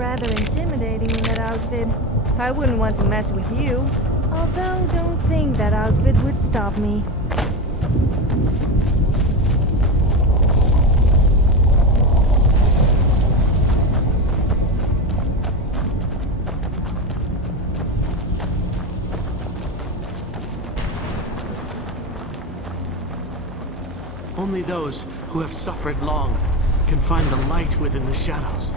rather intimidating in that outfit. I wouldn't want to mess with you. Although, don't think that outfit would stop me. Only those who have suffered long can find the light within the shadows.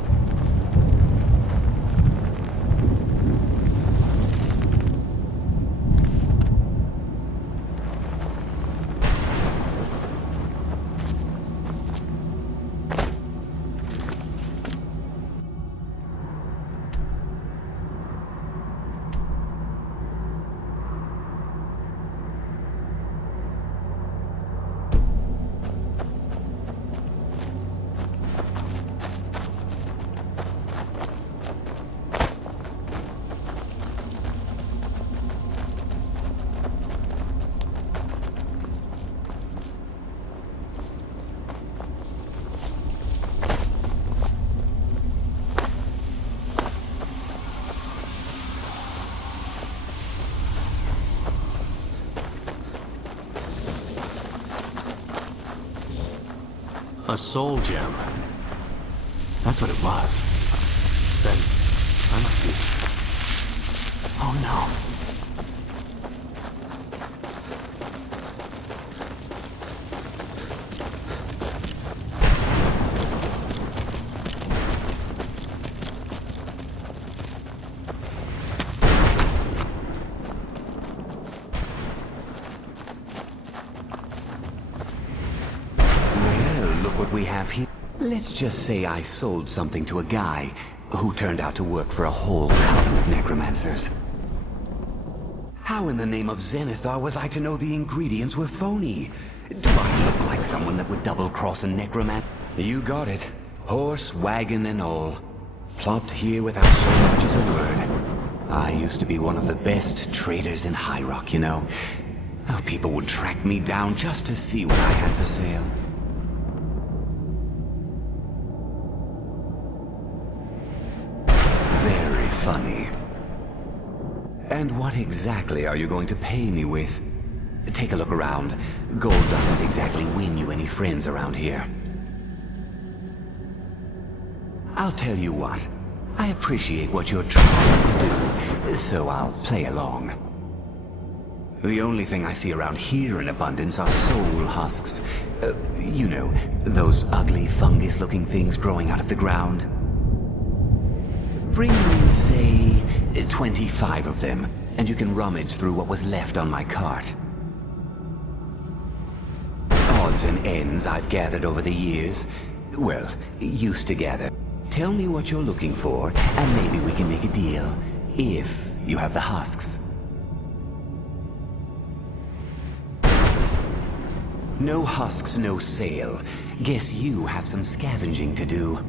A soul gem. That's what it was. Then, I must be... Oh no. We have here. Let's just say I sold something to a guy who turned out to work for a whole coven of necromancers. How in the name of Zenithar was I to know the ingredients were phony? Do I look like someone that would double-cross a necromancer? You got it. Horse, wagon, and all. Plopped here without so much as a word. I used to be one of the best traders in High Rock, you know. How people would track me down just to see what I had for sale. Funny. And what exactly are you going to pay me with? Take a look around. Gold doesn't exactly win you any friends around here. I'll tell you what. I appreciate what you're trying to do, so I'll play along. The only thing I see around here in abundance are soul husks. You know, those ugly fungus-looking things growing out of the ground. Bring me, say, 25 of them, and you can rummage through what was left on my cart. Odds and ends I've gathered over the years. Well, used to gather. Tell me what you're looking for, and maybe we can make a deal. If you have the husks. No husks, no sale. Guess you have some scavenging to do.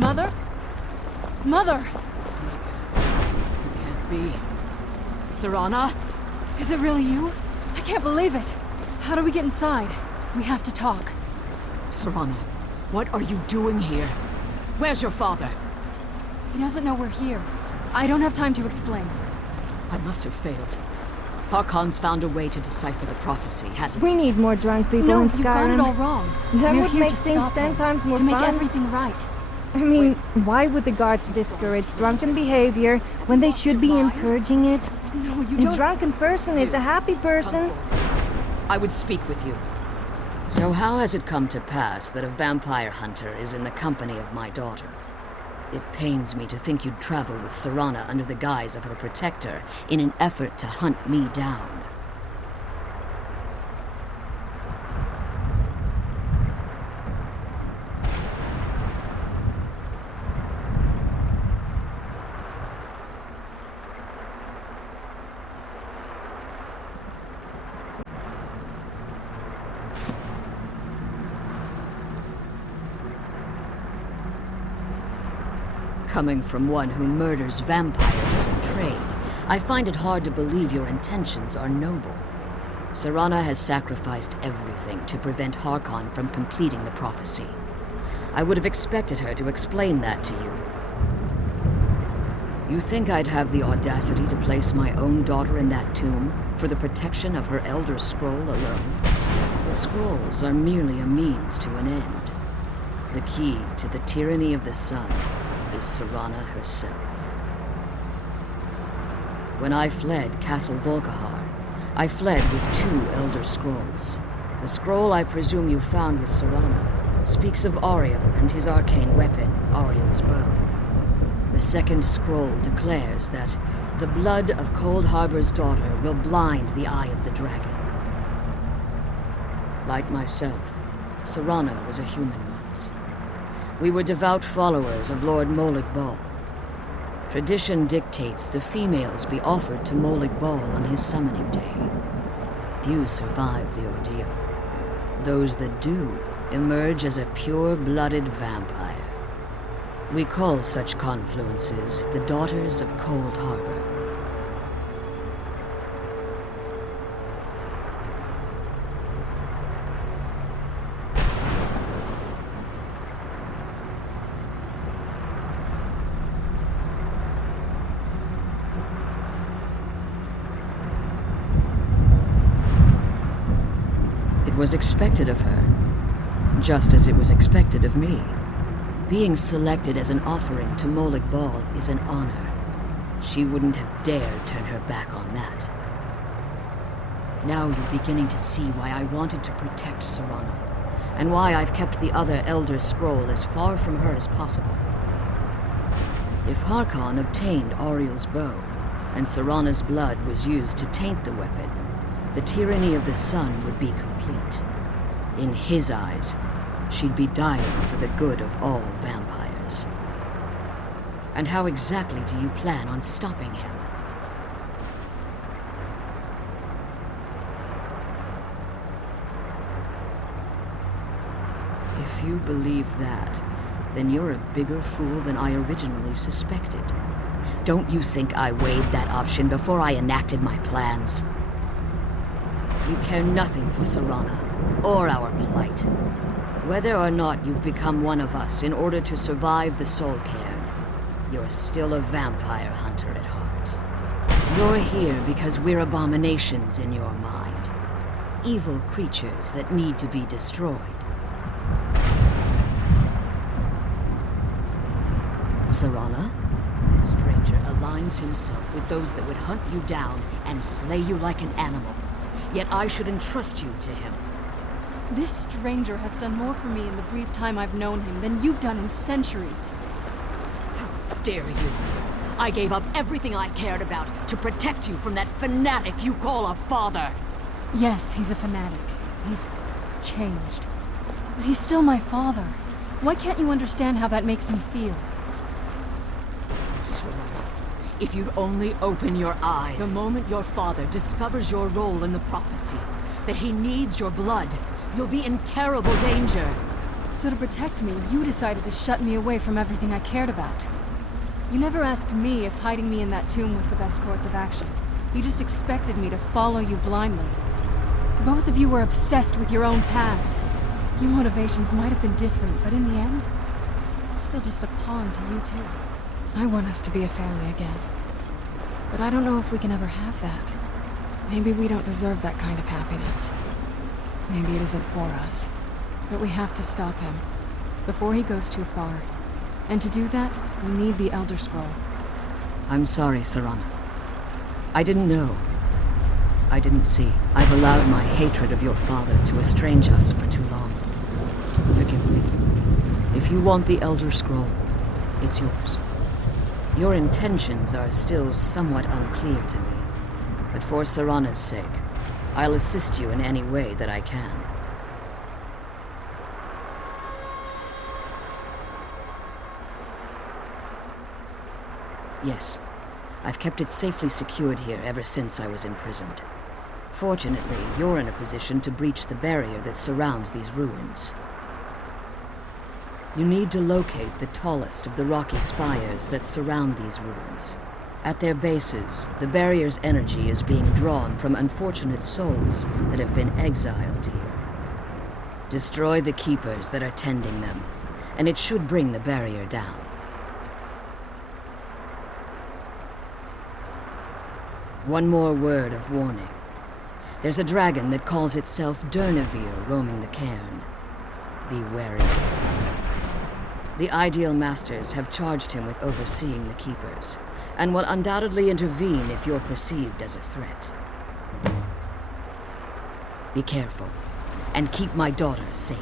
Mother? Mother! Can't be. Serana? Is it really you? I can't believe it. How do we get inside? We have to talk. Serana, what are you doing here? Where's your father? He doesn't know we're here. I don't have time to explain. I must have failed. Harkon's found a way to decipher the prophecy, hasn't We he? need more drunk people No, in you've got it Skyrim. all wrong. That We're would here make to things stop 10 him, times more to make fun. everything right. I mean, why would the guards discourage drunken behavior when they should be encouraging it? No, you A don't. drunken person is a happy person. I would speak with you. So how has it come to pass that a vampire hunter is in the company of my daughter? It pains me to think you'd travel with Serana under the guise of her protector in an effort to hunt me down. Coming from one who murders vampires as a trade, I find it hard to believe your intentions are noble. Serana has sacrificed everything to prevent Harkon from completing the prophecy. I would have expected her to explain that to you. You think I'd have the audacity to place my own daughter in that tomb for the protection of her Elder Scroll alone? The scrolls are merely a means to an end. The key to the tyranny of the sun is Serana herself. When I fled Castle Volkihar, I fled with 2 Elder Scrolls. The scroll I presume you found with Serana speaks of Ariel and his arcane weapon, Ariel's bow. The second scroll declares that the blood of Cold Harbor's daughter will blind the eye of the dragon. Like myself, Serana was a human once. We were devout followers of Lord Molig Bal. Tradition dictates the females be offered to Molig Bal on his summoning day. Few survive the ordeal. Those that do emerge as a pure-blooded vampire. We call such confluences the Daughters of Cold Harbor. It was expected of her, just as it was expected of me. Being selected as an offering to Molig Bal is an honor. She wouldn't have dared turn her back on that. Now you're beginning to see why I wanted to protect Serana, and why I've kept the other Elder Scroll as far from her as possible. If Harkon obtained Ariel's bow, and Serana's blood was used to taint the weapon, the tyranny of the sun would be complete. In his eyes, she'd be dying for the good of all vampires. And how exactly do you plan on stopping him? If you believe that, then you're a bigger fool than I originally suspected. Don't you think I weighed that option before I enacted my plans? You care nothing for Serana, or our plight. Whether or not you've become one of us in order to survive the Soul Cairn, you're still a vampire hunter at heart. You're here because we're abominations in your mind. Evil creatures that need to be destroyed. Serana, this stranger aligns himself with those that would hunt you down and slay you like an animal. Yet I should entrust you to him. This stranger has done more for me in the brief time I've known him than you've done in centuries. How dare you? I gave up everything I cared about to protect you from that fanatic you call a father. Yes, he's a fanatic. He's changed. But he's still my father. Why can't you understand how that makes me feel? Serana, if you'd only open your eyes. The moment your father discovers your role in the prophecy, that he needs your blood, you'll be in terrible danger. So to protect me, you decided to shut me away from everything I cared about. You never asked me if hiding me in that tomb was the best course of action. You just expected me to follow you blindly. Both of you were obsessed with your own paths. Your motivations might have been different, but in the end, I'm still just a pawn to you two. I want us to be a family again. But I don't know if we can ever have that. Maybe we don't deserve that kind of happiness. Maybe it isn't for us. But we have to stop him, before he goes too far. And to do that, we need the Elder Scroll. I'm sorry, Serana. I didn't know. I didn't see. I've allowed my hatred of your father to estrange us for too long. Forgive me. If you want the Elder Scroll, it's yours. Your intentions are still somewhat unclear to me, but for Serana's sake, I'll assist you in any way that I can. Yes, I've kept it safely secured here ever since I was imprisoned. Fortunately, you're in a position to breach the barrier that surrounds these ruins. You need to locate the tallest of the rocky spires that surround these ruins. At their bases, the barrier's energy is being drawn from unfortunate souls that have been exiled here. Destroy the keepers that are tending them, and it should bring the barrier down. One more word of warning. There's a dragon that calls itself Durnevere roaming the cairn. Be wary of him. The Ideal Masters have charged him with overseeing the Keepers, and will undoubtedly intervene if you're perceived as a threat. Be careful, and keep my daughters safe.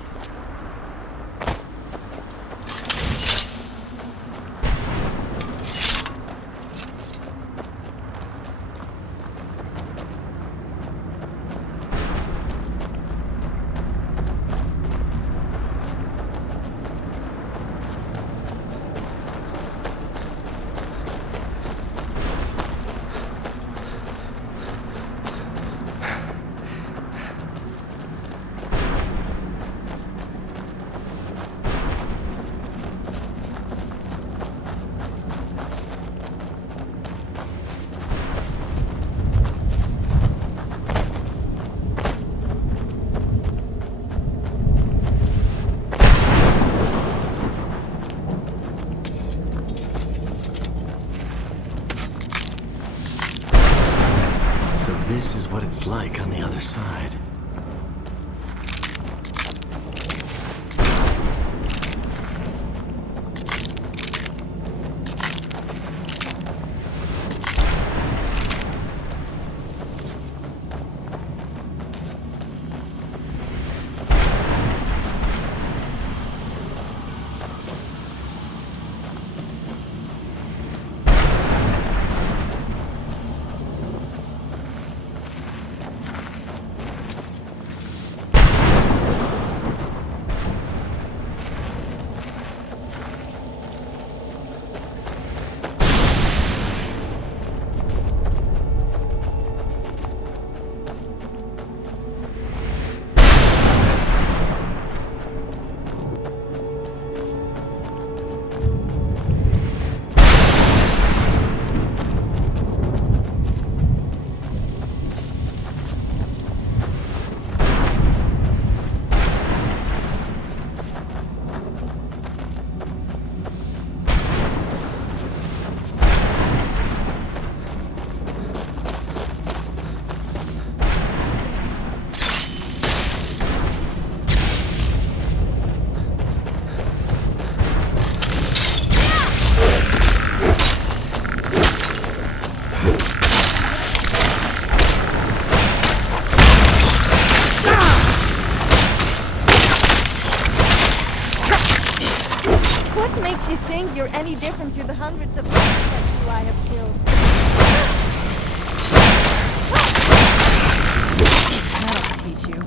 So this is what it's like on the other side. What makes you think you're any different to the hundreds of monsters who I have killed? That'll teach you.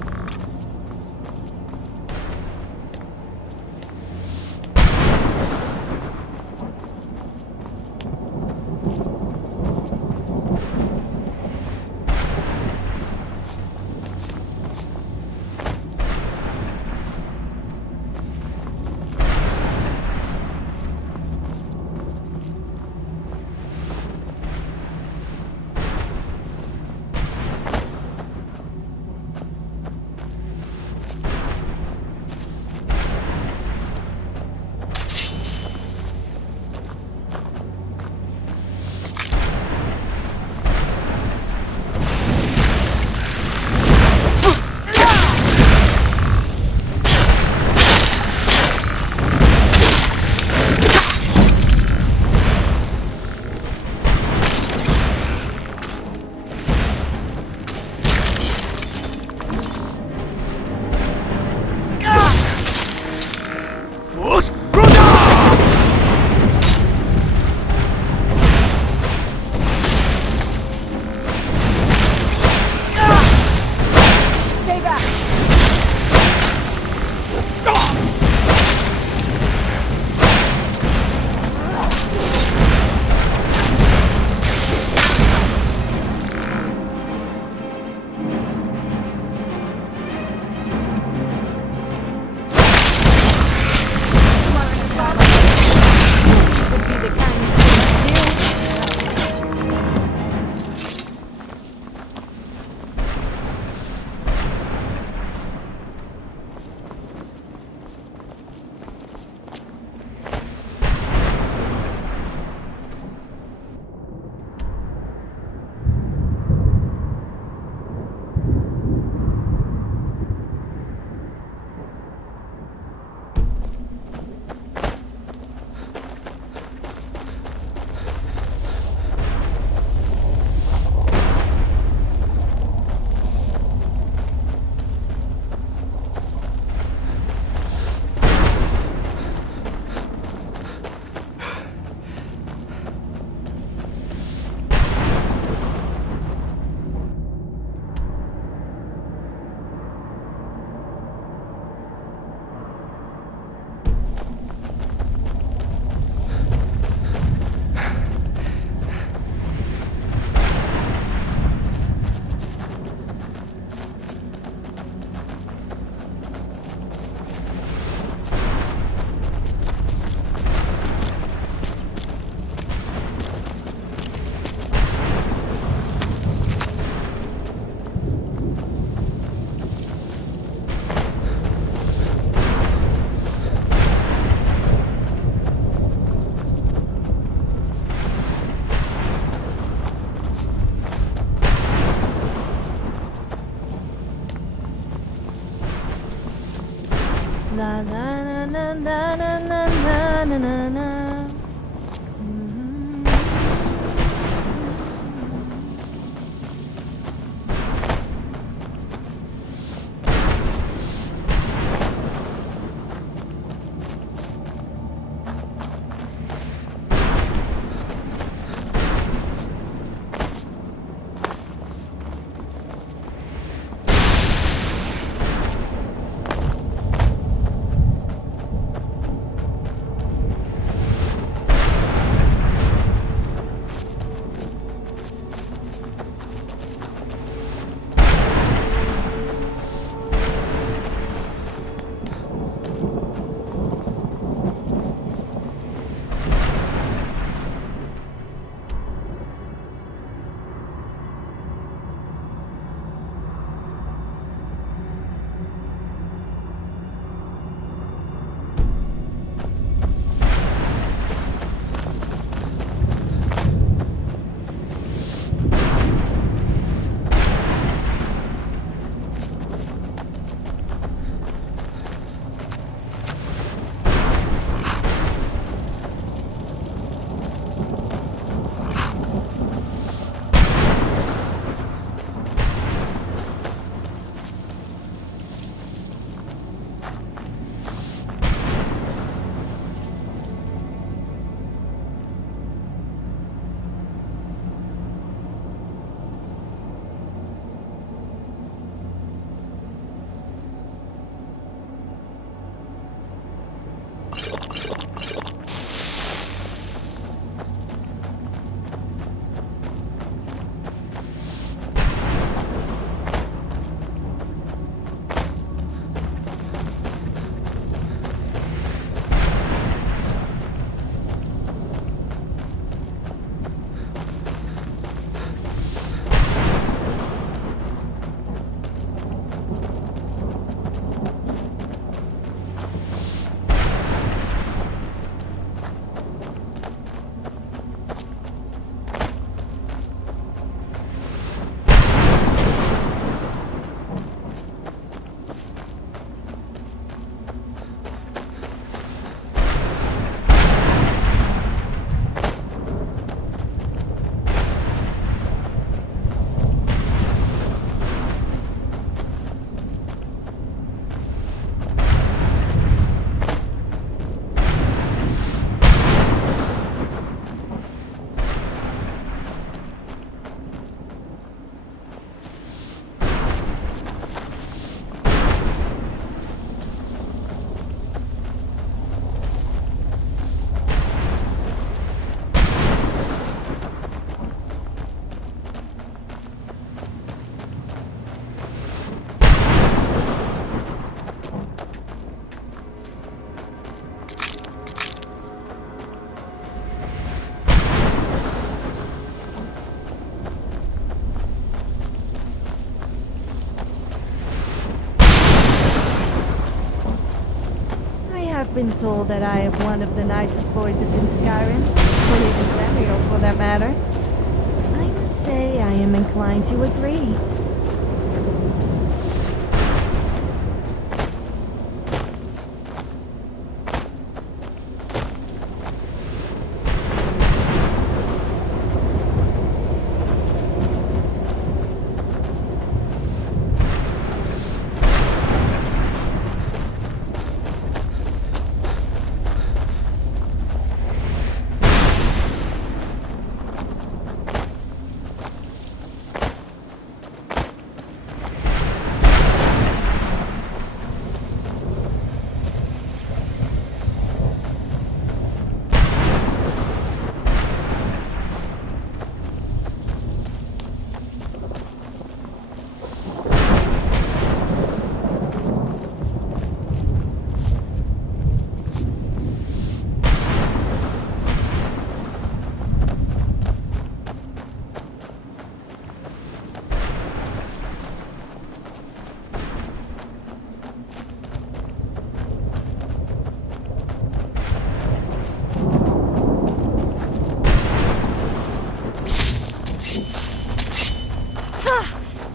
I'm told that I have one of the nicest voices in Skyrim, or even Lemuel for that matter. I must say I am inclined to agree.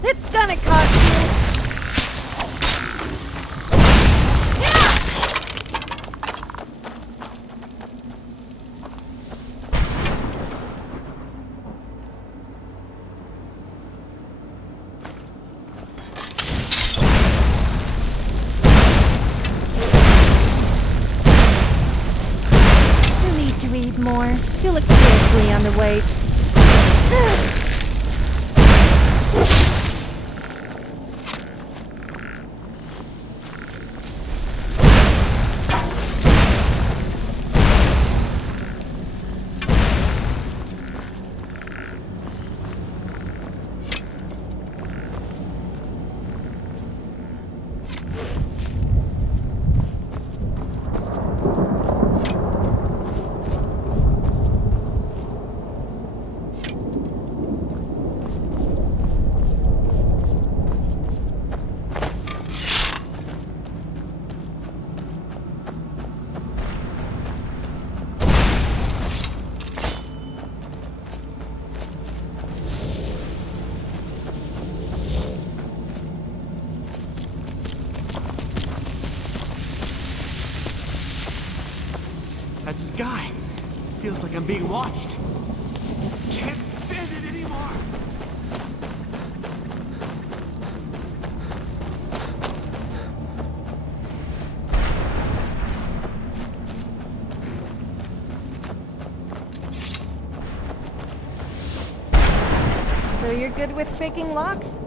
It's gonna cost you. You need to eat more. You look seriously underweight. That sky feels like I'm being watched. Can't stand it anymore. So you're good with picking locks?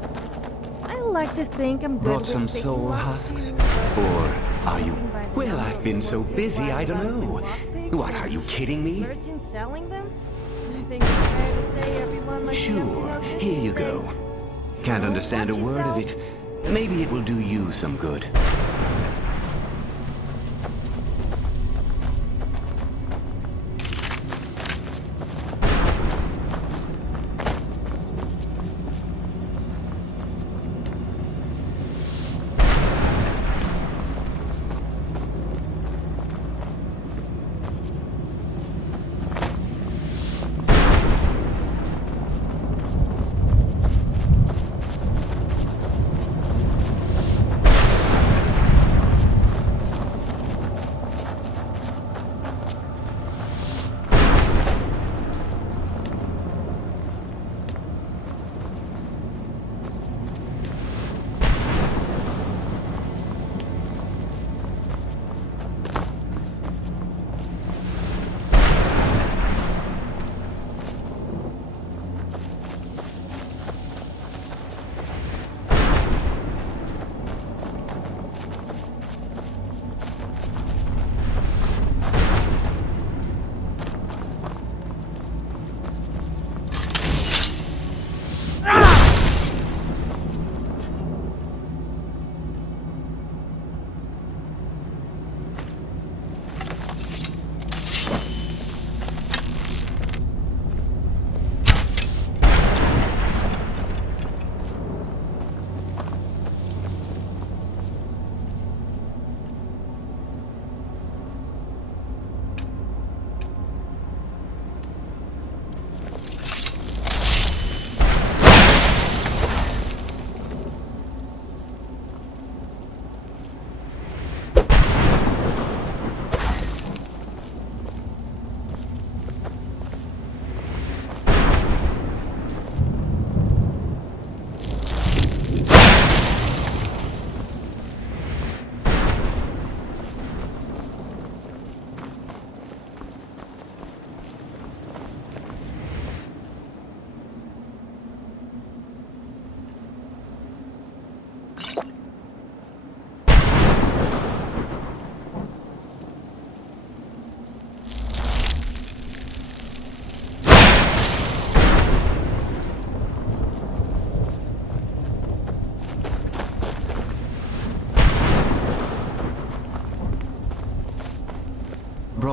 I like to think I'm good Brought with some picking soul locks husks? too, but Or are you... judging by the Well, number I've of been so voices busy, I don't flying know. around lockpicks What, and are you kidding me? merchants selling them? I think it's fair to say everyone likes to Sure, know good here you these go. days. Can't Well, understand a watch word of yourself. it. Maybe it will do you some good.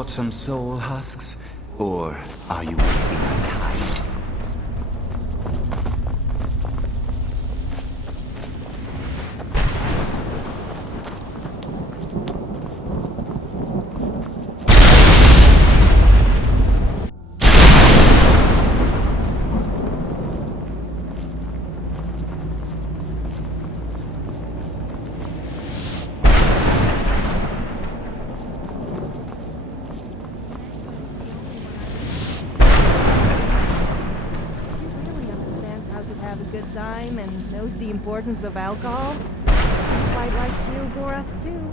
sort some soul husks? Or are you wasting my time? Good time and knows the importance of alcohol. Quite likes you, Gorath, too.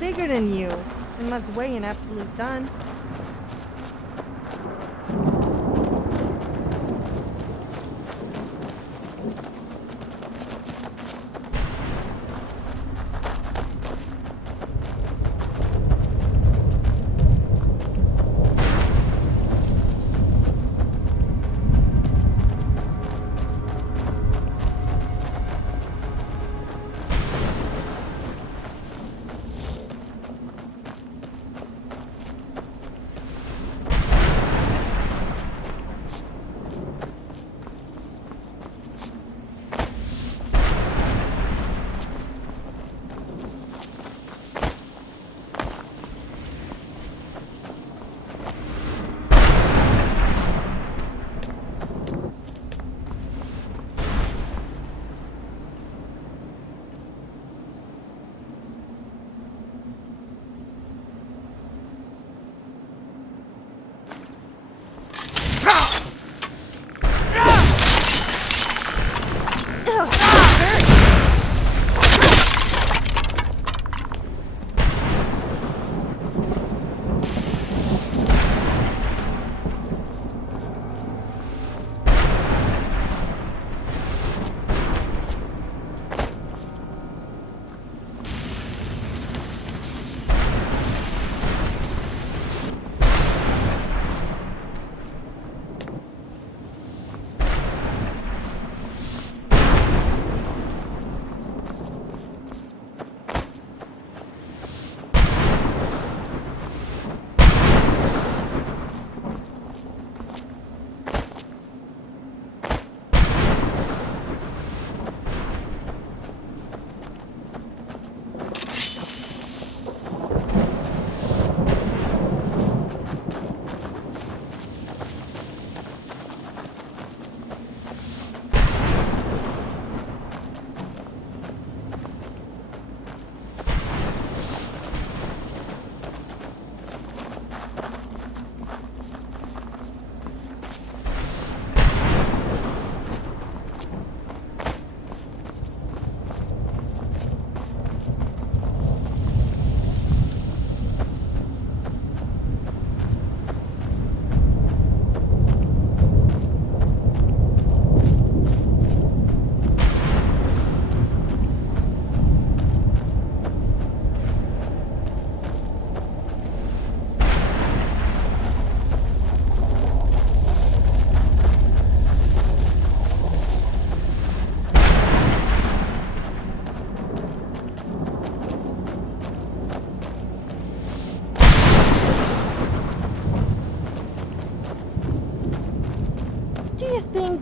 Bigger than you. It must weigh an absolute ton.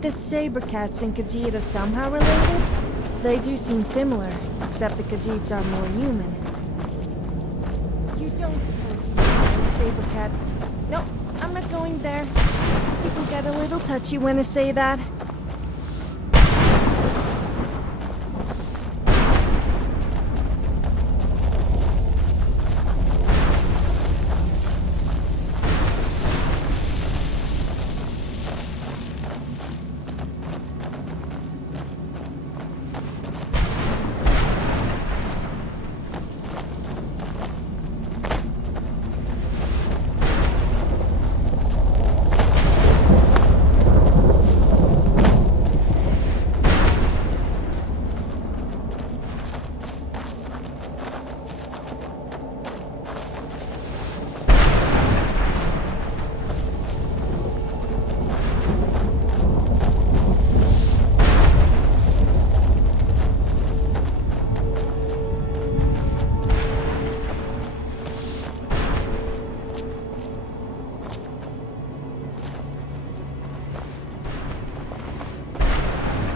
the saber cats and Khajiit are somehow related? They do seem similar, except the Khajiits are more human. You don't suppose you know a saber cat? No, I'm not going there. People get a little touchy when I say that.